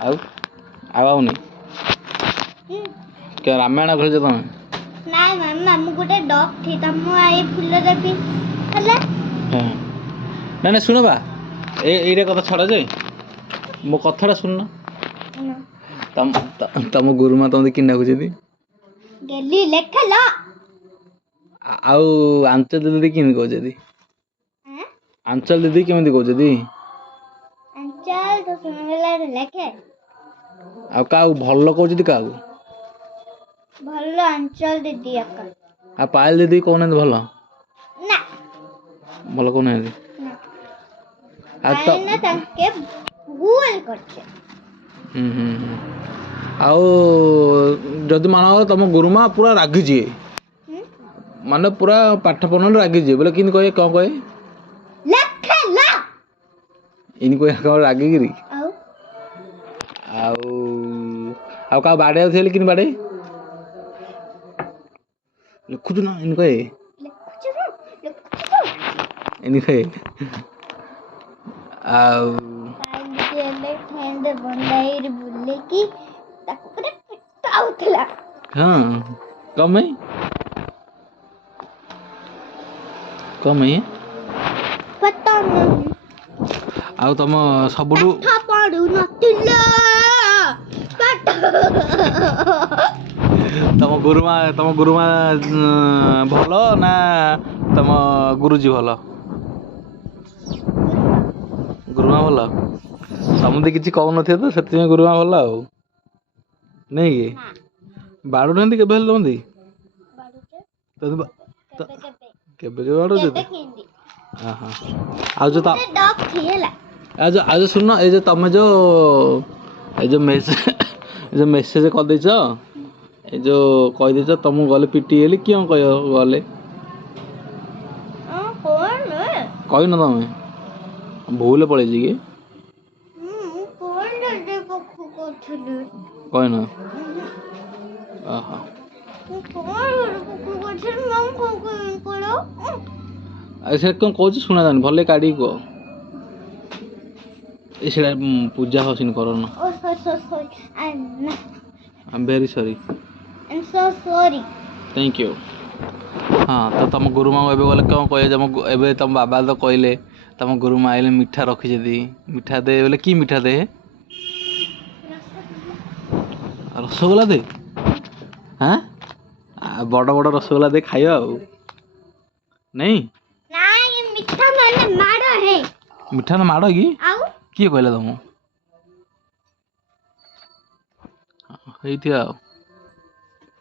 ଆଉ ଆଉନି क्या रामायण खेल तुम ନାଇଁ ମାମା ମୁଁ ଗୋଟେ ଡକ୍ ଥି ତମ ଆଇ ଫୁଲ ଦେବି ହେଲା ନା ନା ଶୁଣ ବା ଏଇଟା କଥା ଛାଡ଼ ଯେ ମୋ କଥାଟା ଶୁଣୁନ ତମ ଗୁରୁମା ତମେ କିନ୍ ଡାକୁଛନ୍ତି ଗେଲି ଲେଖଲ ଆଉ ଆଞ୍ଚଳ ଦିଦି କେମିତି କହୁଛନ୍ତି ଆଞ୍ଚଳ ଦିଦି କେମିତି କହୁଛନ୍ତି ଅଞ୍ଚଳ ତ ଶୁଣିଲା ଲେଖେ ଆଉ କାହାକୁ ଭଲ କହୁଛନ୍ତି କାହାକୁ ଭଲ ଅଞ୍ଚଳ ଦିଦି ଆକା ଆଉ ପାୟଲ ଦିଦି କହୁନାହାନ୍ତି ଭଲ ନା ଭଲ କହୁନାହାନ୍ତି ଆଉ କାହିଁକି ତାଙ୍କେ ଭୁଲ କରିছে ଆଉ ଯଦି ମାନବ ତମ ଗୁରୁମା ପୁରା ରାଗିଯିବେ ମାନେ ପୁରା ପାଠ ପଢ଼ାରୁ ରାଗିଯିବେ ବୋଲେ କେମିତି କହେ କ'ଣ କହେ ଏମିତି କହେ କ'ଣ ରାଗିକିରି ଆଉ ଆଉ କାହା ବାଡ଼େଇବାକୁ ହେଲେ କେମିତି ବାଡ଼େଇ ଲେଖୁଛୁ ନା ଏମିତି କହେ ଏମିତି କହେ ଆଉ ବୁଲିକି ତାକୁ ପୁରା ପିଟାଉଥିଲା ହଁ କ'ଣ ପାଇଁ କ'ଣ ପାଇଁ ପତା ନାହିଁ ଆଉ ତମ ସବୁଠୁ ପଢୁନଥିଲା ତମ ଗୁରୁମା ଭଲ ନା ତମ ଗୁରୁଜୀ ଭଲ ଗୁରୁମା ଭଲ ସମସ୍ତେ କିଛି କହୁନଥିବେ ତ ସେଥିପାଇଁ ଗୁରୁମା ଭଲ ଆଉ ନାଇଁ କି ବାଡ଼ୁନାହାନ୍ତି କେବେ ହେଲେ ତମନ୍ତି କେବେ କେବେ ବାଡ଼ଉଛନ୍ତି ଆଉ ଯୋଉ ଶୁଣ ଏଇ ଯୋଉ ତମେ ଯୋଉ ମେସେଜ କରିଦେଇଛ ଏ ଯୋଉ କହିଦେଇଛ ତମକୁ ଗଲେ ପିଟି ହେଲି କିଏ କହିବ ଗଲେ କହିନ ତମେ ଭୁଲ ପଳେଇଛି କି କହିନ ଆଉ ସେଟା କ'ଣ କହୁଛି ଶୁଣା ଯାଉନି ଭଲ କାଢ଼ିକି କୁହ ସେଇଟା ପୂଜା ହସିନି କରନ I'm very sorry. I'm so sorry. Thank you. ହଁ ତ ତମ ଗୁରୁମା ଏବେ ଗଲେ କ'ଣ କହିବେ ଏବେ ତମ ବାବା ତ କହିଲେ ତମ ଗୁରୁମା ଆଇଲେ ମିଠା ରଖିଛନ୍ତି ମିଠା ଦେ ବୋଲେ କି ମିଠା ଦେ ରସଗୋଲା ଦେ ହାଁ ବଡ଼ ବଡ଼ ରସଗୋଲା ଦେ ଖାଇବା ଆଉ ନାଇଁ ମିଠା ନା ମାଡ଼ କି କିଏ କହିଲା ତମକୁ ହେଇଥିବ ଆଉ